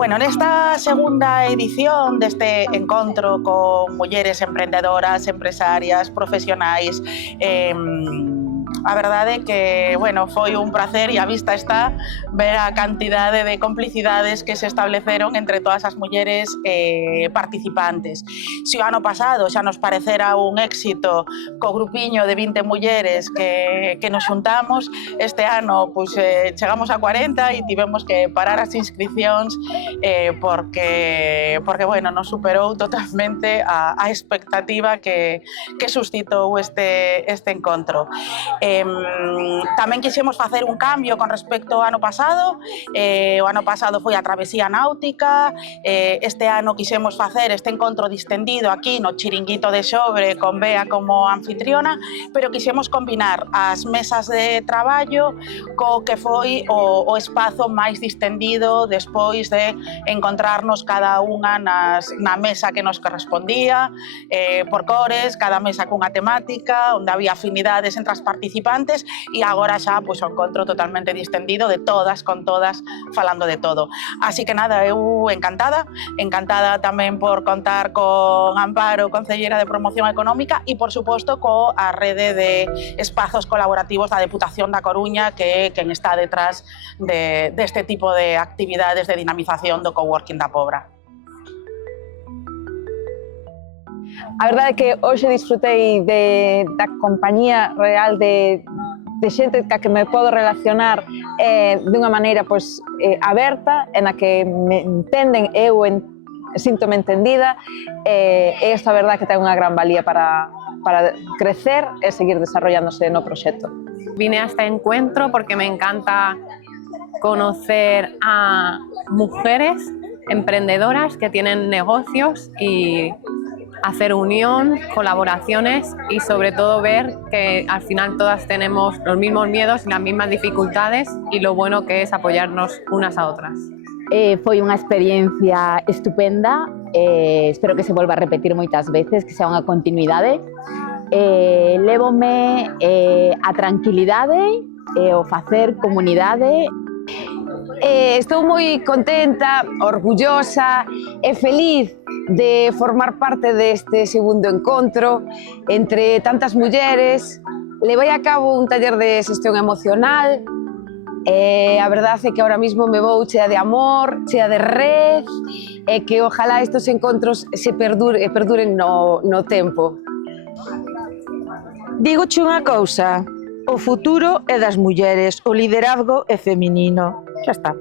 Bueno, nesta segunda edición deste encontro con mulleres emprendedoras, empresarias, profesionais, a verdade é que, bueno, foi un placer e a vista está ver a cantidade de complicidades que se estableceron entre todas as mulleres participantes. Se o ano pasado xa nos parecera un éxito co grupiño de 20 mulleres que nos xuntamos, este ano pues, chegamos a 40 e tivemos que parar as inscripcións porque bueno, nos superou totalmente a expectativa que suscitou este encontro. Tamén quixemos facer un cambio con respecto ao ano pasado. O ano pasado foi a travesía náutica, este ano quixemos facer este encontro distendido aquí no Chiringuito de Xobre con Bea como anfitriona, pero quixemos combinar as mesas de traballo co que foi o espazo máis distendido despois de encontrarnos cada unha na mesa que nos correspondía, por cores, cada mesa cunha temática, onde había afinidades entre as participantes e agora xa pois, o encontro totalmente distendido de todas con todas falando de todo. Así que nada, eu encantada tamén por contar con Amparo, Concellera de Promoción Económica e por suposto coa rede de espazos colaborativos da Deputación da Coruña que é quen está detrás deste tipo de actividades de dinamización do coworking da Pobra. A verdade é que hoxe disfrutei da compañía real de xente ca que me podo relacionar dunha maneira aberta, na que me entenden, eu síntome entendida, e esta verdade que ten unha gran valía para crecer e seguir desarrollándose no proxecto. Vine a este encuentro porque me encanta conocer a mujeres emprendedoras que tienen negocios y hacer unión, colaboraciones y sobre todo ver que al final todas tenemos los mismos miedos y las mismas dificultades y lo bueno que es apoyarnos unas a otras. Foi unha experiencia estupenda, espero que se volva a repetir moitas veces, que sea unha continuidade. Lévome a tranquilidade e o facer comunidade. Estou moi contenta, orgullosa e feliz de formar parte deste segundo encontro entre tantas mulleres. Levei a cabo un taller de xestión emocional e a verdade é que ahora mismo me vou chea de amor, chea de red e que ojalá estes encontros se perduren no tempo. Dígoche unha cousa, o futuro é das mulleres, o liderazgo é feminino. Xa está.